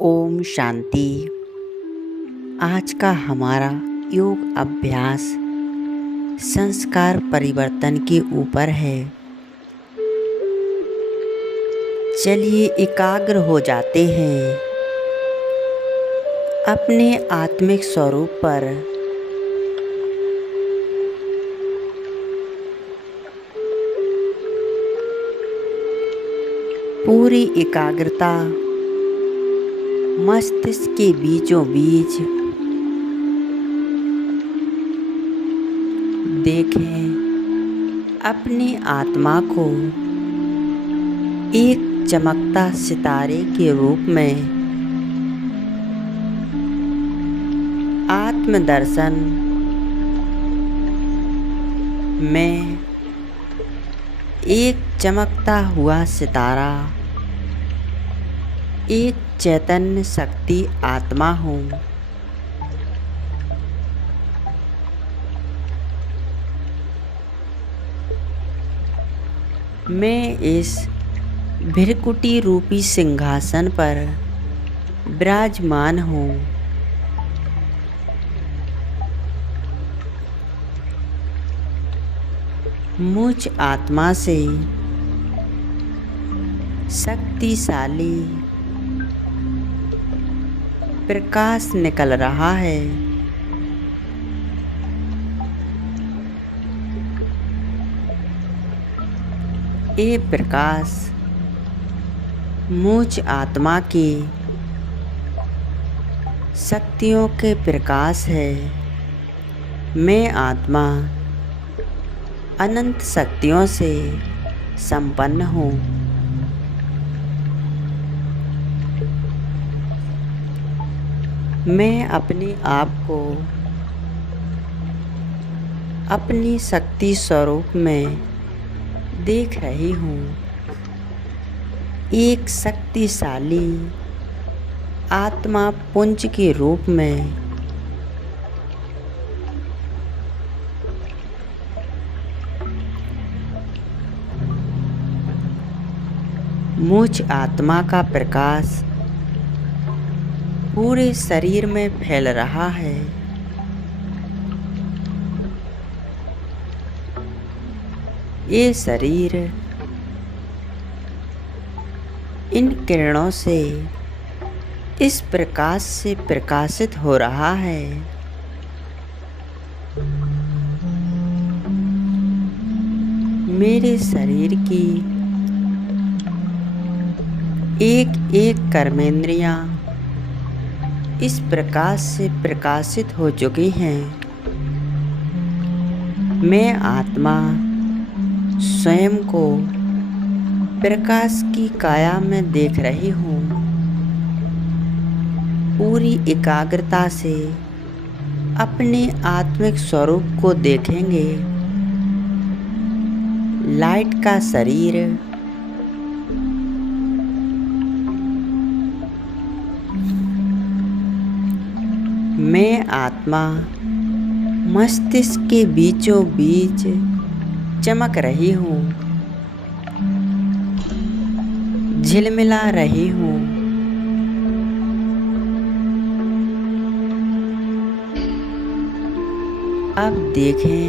ओम शांति। आज का हमारा योग अभ्यास संस्कार परिवर्तन के ऊपर है। चलिए एकाग्र हो जाते हैं अपने आत्मिक स्वरूप पर। पूरी एकाग्रता मस्तिष्क के बीचों बीच देखें। अपनी आत्मा को एक चमकता सितारे के रूप में आत्मदर्शन में एक चमकता हुआ सितारा, एक चैतन्य शक्ति आत्मा हूँ। मैं इस भृकुटी रूपी सिंहासन पर विराजमान हूँ। मुझ आत्मा से शक्तिशाली प्रकाश निकल रहा है। ये प्रकाश मुझ आत्मा की शक्तियों के प्रकाश है। मैं आत्मा अनंत शक्तियों से संपन्न हूँ। मैं अपने आप को अपनी शक्ति स्वरूप में देख रही हूँ। एक शक्तिशाली आत्मा पुंज के रूप में मुझ आत्मा का प्रकाश पूरे शरीर में फैल रहा है। ये शरीर इन किरणों से, इस प्रकाश से प्रकाशित हो रहा है। मेरे शरीर की एक एक कर्मेंद्रियां इस प्रकाश से प्रकाशित हो चुकी हैं। मैं आत्मा स्वयं को प्रकाश की काया में देख रही हूँ। पूरी एकाग्रता से अपने आत्मिक स्वरूप को देखेंगे। लाइट का शरीर मैं आत्मा मस्तिष्क के बीचों बीच चमक रही हूँ, झिलमिला रही हूँ। अब देखें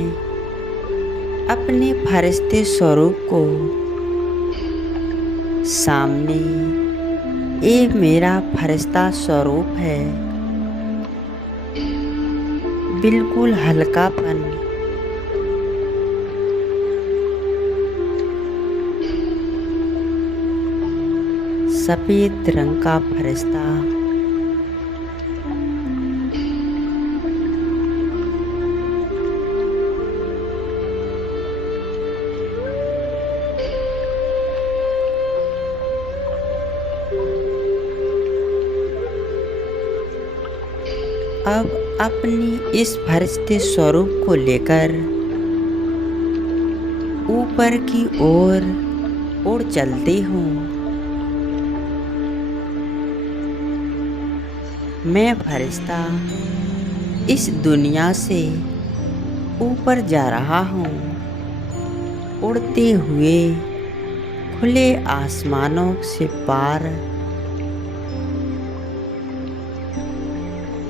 अपने फरिश्ते स्वरूप को सामने। ये मेरा फरिश्ता स्वरूप है। बिल्कुल हल्कापन, सफेद रंग का फरिश्ता। अब अपनी इस फरिश्ते स्वरूप को लेकर ऊपर की ओर उड़ चलती हूँ। मैं फरिश्ता इस दुनिया से ऊपर जा रहा हूँ, उड़ते हुए खुले आसमानों से पार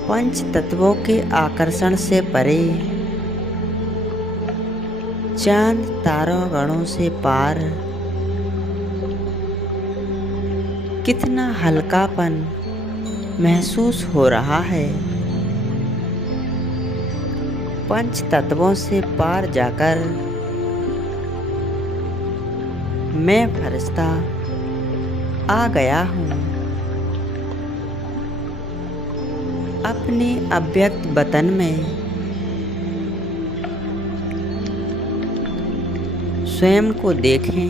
पंच तत्वों के आकर्षण से परे, चांद तारों गणों से पार, कितना हल्कापन महसूस हो रहा है। पंच तत्वों से पार जाकर मैं फरिश्ता आ गया हूँ। अपने अव्यक्त वतन में स्वयं को देखें।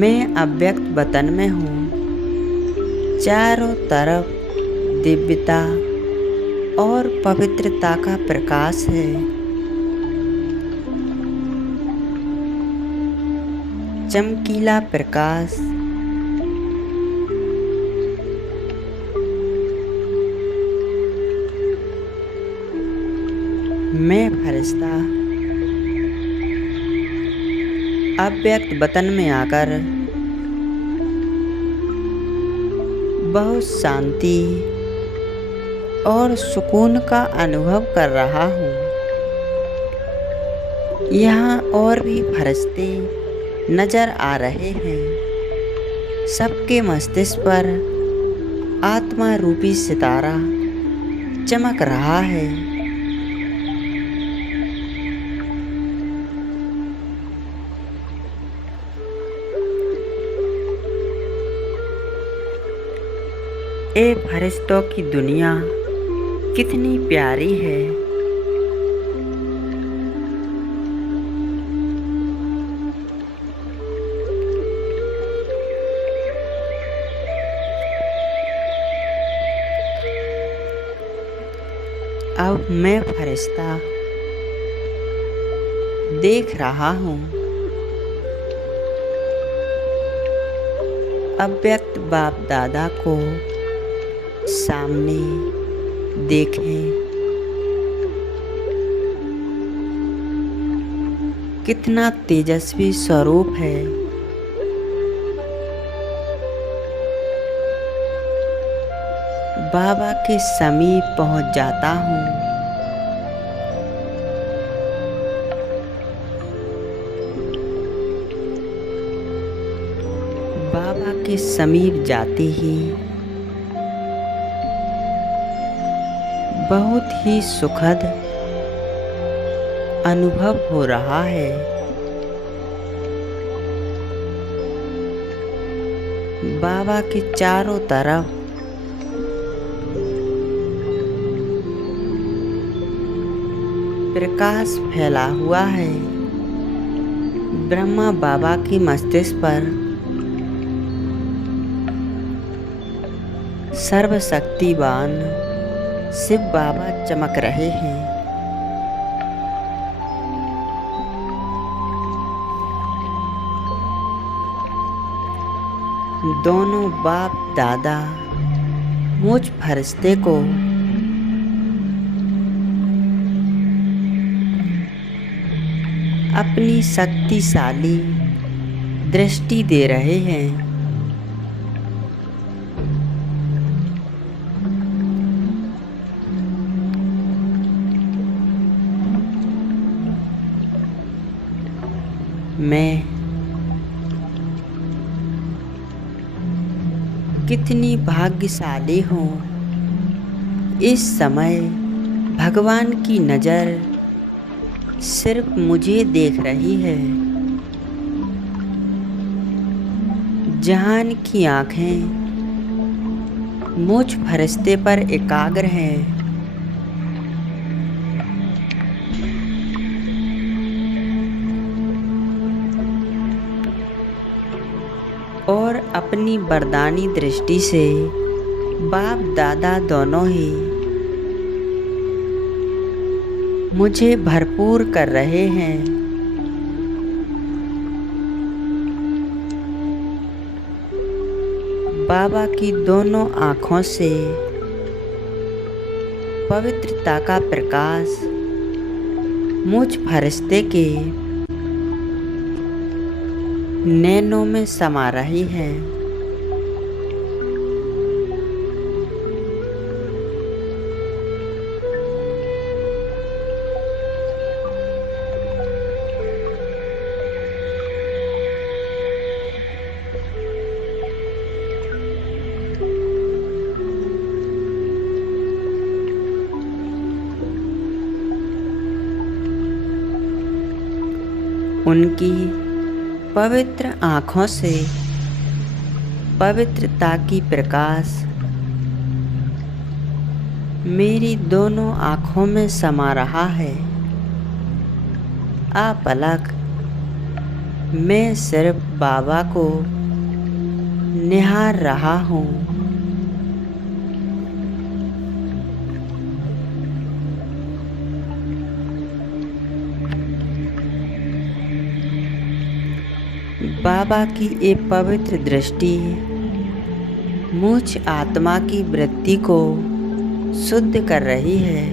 मैं अव्यक्त वतन में हूँ। चारों तरफ दिव्यता और पवित्रता का प्रकाश है। चमकीला प्रकाश मैं फरिश्ता अव्यक्त वतन में आकर बहुत शांति और सुकून का अनुभव कर रहा हूँ। यहाँ और भी फरिश्ते नजर आ रहे हैं। सबके मस्तिष्क पर आत्मा रूपी सितारा चमक रहा है। ए फरिश्तों की दुनिया कितनी प्यारी है। अब मैं फरिश्ता देख रहा हूँ। अव्यक्त बाप दादा को सामने देखें। कितना तेजस्वी स्वरूप है। बाबा के समीप पहुंच जाता हूँ। बाबा के समीप जाते ही बहुत ही सुखद अनुभव हो रहा है। बाबा के चारों तरफ प्रकाश फैला हुआ है। ब्रह्मा बाबा की मस्तिष्क पर सर्वशक्तिवान शिव बाबा चमक रहे हैं। दोनों बाप दादा मुझ फरिश्ते को अपनी शक्तिशाली दृष्टि दे रहे हैं। मैं कितनी भाग्यशाली हूँ। इस समय भगवान की नज़र सिर्फ मुझे देख रही है। जहान की आँखें मुझ फरिश्ते पर एकाग्र हैं। और अपनी वरदानी दृष्टि से बाप दादा दोनों ही मुझे भरपूर कर रहे हैं। बाबा की दोनों आँखों से पवित्रता का प्रकाश मुझ फरिश्ते के नैनों में समा रही है। उनकी पवित्र आँखों से पवित्रता की प्रकाश मेरी दोनों आँखों में समा रहा है। अपलक मैं सिर्फ बाबा को निहार रहा हूँ। बाबा की ये पवित्र दृष्टि मुझ आत्मा की वृत्ति को शुद्ध कर रही है।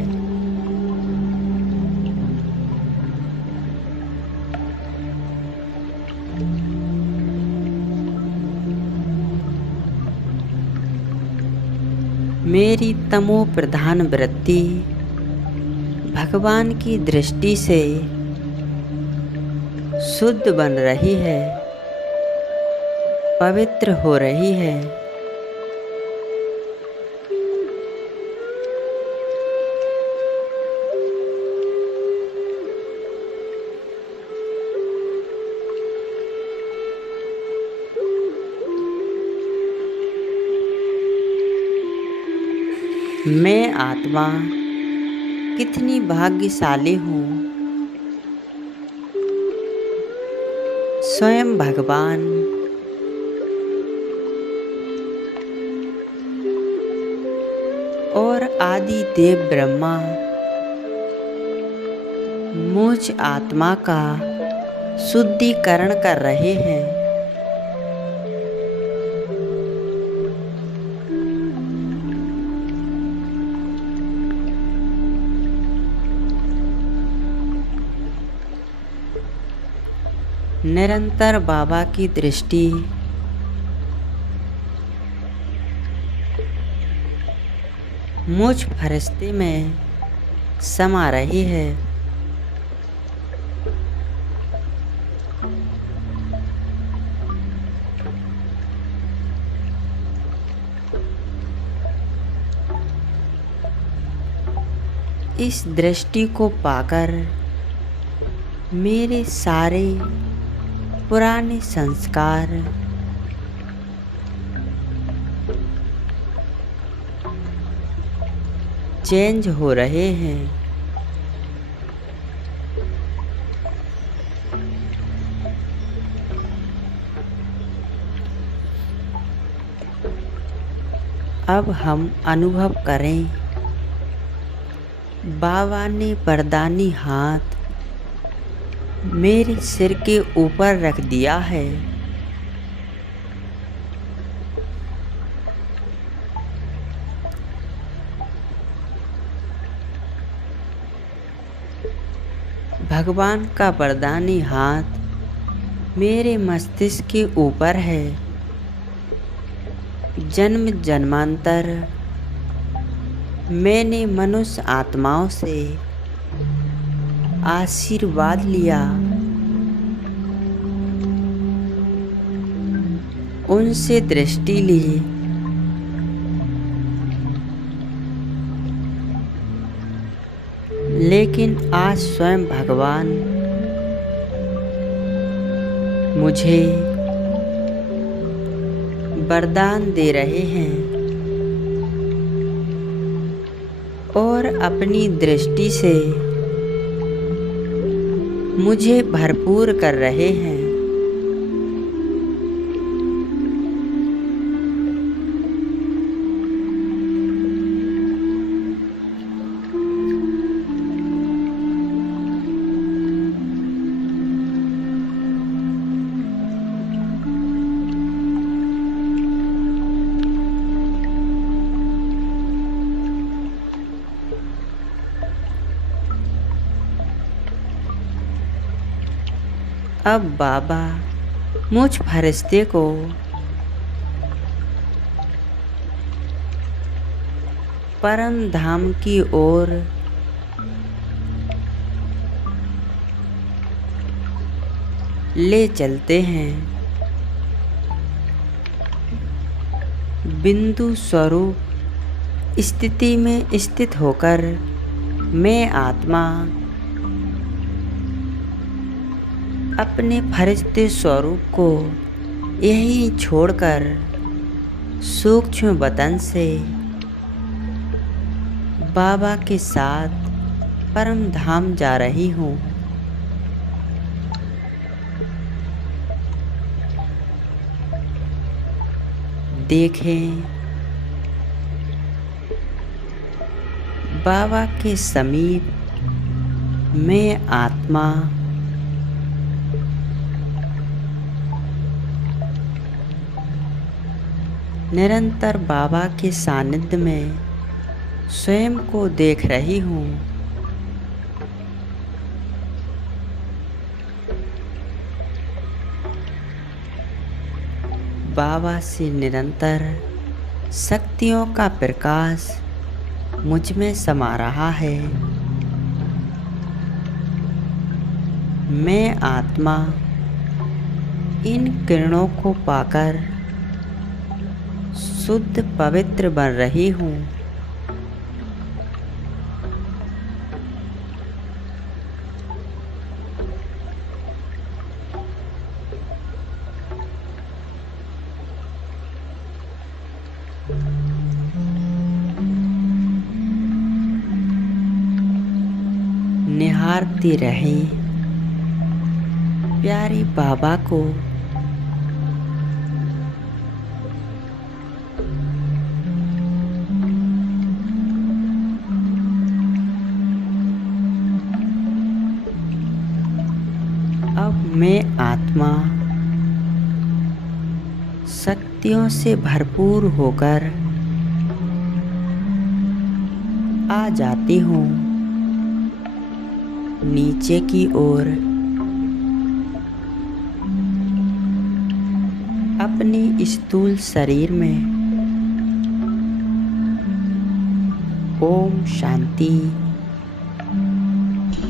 मेरी तमो प्रधान वृत्ति भगवान की दृष्टि से शुद्ध बन रही है, पवित्र हो रही है। मैं आत्मा कितनी भाग्यशाली हूँ। स्वयं भगवान और आदि देव ब्रह्मा मुझ आत्मा का शुद्धिकरण कर रहे हैं। निरंतर बाबा की दृष्टि मुझ फरिश्ते में समा रही है। इस दृष्टि को पाकर मेरे सारे पुराने संस्कार चेंज हो रहे हैं। अब हम अनुभव करें, बाबा ने वरदानी हाथ मेरे सिर के ऊपर रख दिया है। भगवान का वरदानी हाथ मेरे मस्तिष्क के ऊपर है। जन्म जन्मांतर मैंने मनुष्य आत्माओं से आशीर्वाद लिया, उनसे दृष्टि ली, लेकिन आज स्वयं भगवान मुझे वरदान दे रहे हैं और अपनी दृष्टि से मुझे भरपूर कर रहे हैं। अब बाबा मुझ फरिश्ते को परम धाम की ओर ले चलते हैं। बिंदु स्वरूप स्थिति में स्थित होकर मैं आत्मा अपने फरिश्ते स्वरूप को यहीं छोड़कर सूक्ष्म वतन से बाबा के साथ परम धाम जा रही हूँ। देखें, बाबा के समीप मैं आत्मा निरंतर बाबा के सानिध्य में स्वयं को देख रही हूँ। बाबा से निरंतर शक्तियों का प्रकाश मुझ में समा रहा है। मैं आत्मा इन किरणों को पाकर शुद्ध पवित्र बन रही हूँ। निहारती रहे प्यारे बाबा को। अब मैं आत्मा शक्तियों से भरपूर होकर आ जाती हूँ नीचे की ओर। अपने स्थूल शरीर में ओम शांति,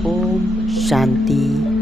ओम शांति।